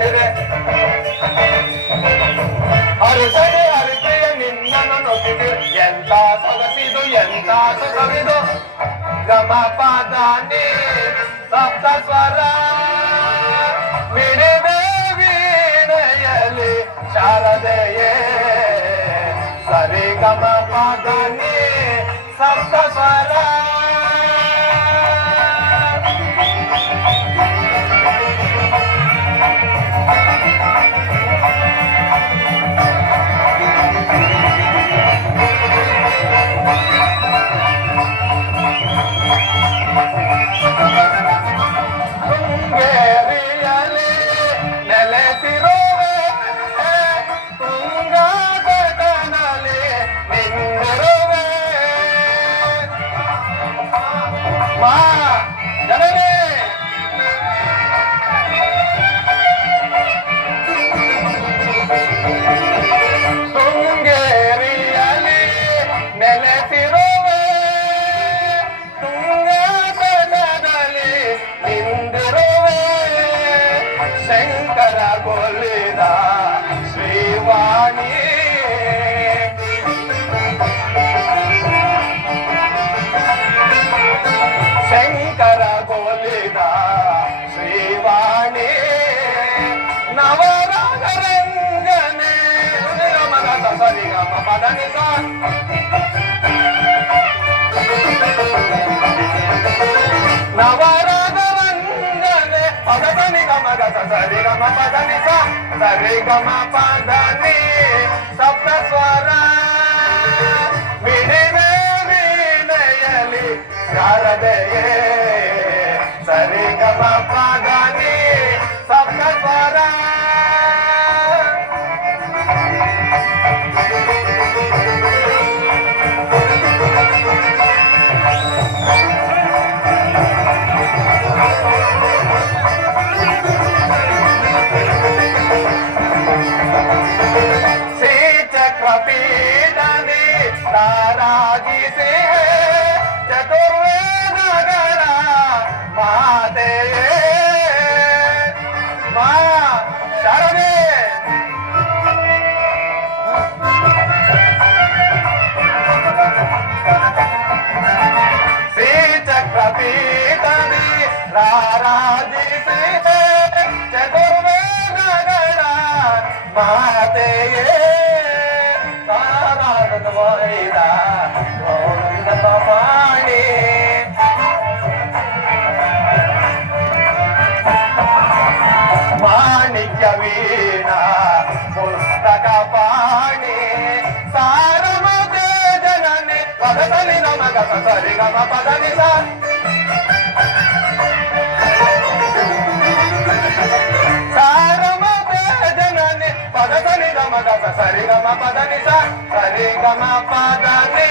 ನುಡಿಸಿದೆ ಹರುಷನೆ ಹರಿತೆಯ ನಿನ್ನನ್ನು ನುಡಿಸಿ ಎಂತ ಸೊಗಸಿದು ಎಂತ ಸುಖವಿದು ಗಮ ಪದ ನೀ ಸಪ್ತ ಸ್ವರ ಮಿಡಿದೆ ವೀಣೆಯಲ್ಲಿ ಶಾರದೆಯೇ ಸರಿ ಗಮ ಪದ ನೀ ಸಪ್ತ ಸ್ವರ ಶಂಕರ ಗೊಲಿದ ಶ್ರೀವಾಣಿ ಶಂಕರ ಗೊಲಿದ ಶ್ರೀವಾಣಿ ನವರಾಗರಂಗನೆ ಮಗ ಸರಿ ಗಮ ಪದನಿಸ ನವರಾಗರಂಗನೆ ಪದನಿ ಗಮ ಸರಿ ಗಮ ಪದನಿ ಸರಿ ಗಮ ಪದನಿ ಸಪ್ತ ಸ್ವರ ಮಿಡಿವೆ ವೀಣೆಯಲ್ಲಿ ಶಾರದೆಯೇ ಸರಿ ಗಮ ಪದನಿ ಸಪ್ತ ಸ್ವರ पीडने नाराजिसे चतुर्वेदगण माते मा शारदे श्रीचक्रपीडने नाराजिसे चतुर्वेदगण माते ಮಾಣಿಕ್ಯ ವೀಣ ಪುಸ್ತಕ ಪಾಣಿ ಸಾರಮತೆ ಜನನಿ ಪದನಿ ನಮಗ ಸರಿ ಗಮ ಪದನಿ ಸಾರಮತೆ ಜನನಿ ಪದನಿ ನಮಗ ಸರಿ ಗಮ ಪದನಿ ಸರಿ ಗಮ ಪದನಿ